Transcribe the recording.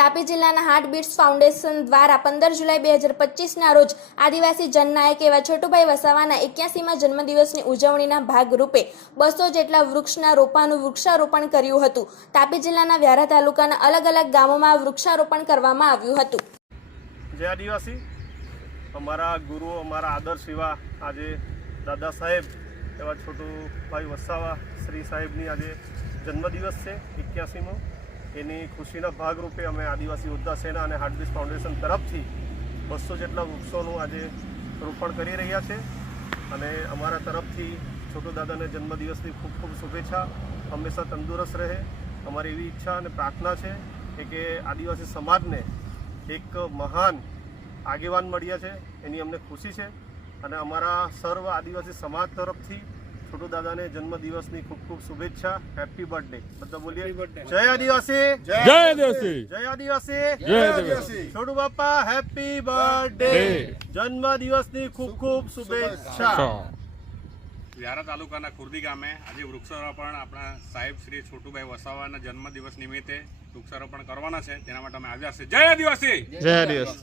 તાપી જિલ્લાના heartbeats foundation દ્વારા પંદર જુલાઈ બે હજાર પચીસના રોજ આદિવાસી જનનાયક એવા છોટુભાઈ વસાવાના એક્યાસીમાં જન્મદિવસની ઉજવણીના ભાગરૂપે બસો જેટલા વૃક્ષના રોપાનું વૃક્ષારોપણ કર્યું હતું. તાપી જિલ્લાના વ્યારા તાલુકાના અલગ અલગ ગામોમાં વૃક્ષારોપણ કરવામાં આવ્યું હતું. જય આદિવાસી. અમારા ગુરુઓ અમારા આદર્શ એવા આજે દાદા સાહેબ એવા છોટુભાઈ વસાવા શ્રી સાહેબની આજે જન્મદિવસ છે એક્યાસીમો. એની ખુશીના ભાગરૂપે અમે આદિવાસી યોદ્ધા સેના અને હાર્ટબીટ ફાઉન્ડેશન તરફથી બસો જેટલા વૃક્ષોનું આજે રોપણ કરી રહ્યા છે. અને અમારા તરફથી છોટો દાદાને જન્મદિવસની ખૂબ ખૂબ શુભેચ્છા. હંમેશા તંદુરસ્ત રહે. અમારી એવી ઈચ્છા અને પ્રાર્થના છે કે કે આદિવાસી સમાજને એક મહાન આગેવાન મળ્યા છે. એની અમને ખુશી છે. અને અમારા સર્વ આદિવાસી સમાજ તરફથી છોટુ દાદાને જન્મદિવસની ખૂબ ખૂબ શુભેચ્છા. હેપી બર્થડે બધા બોલીએ. જય આદિવાસી. જય આદિવાસી. જય આદિવાસી. જય આદિવાસી. છોટુ બાપા હેપી બર્થડે જન્મદિવસની ખૂબ ખૂબ શુભેચ્છા. વ્યારા તાલુકાના ખુરદી ગામે આજે વૃક્ષારોપણ આપણા સાહેબ શ્રી છોટુભાઈ વસાવાના જન્મદિવસ નિમિત્તે વૃક્ષારોપણ કરવાના છે. તેના માટે અમે આવ્યા છે જય આદિવાસી. જય આદિવાસી.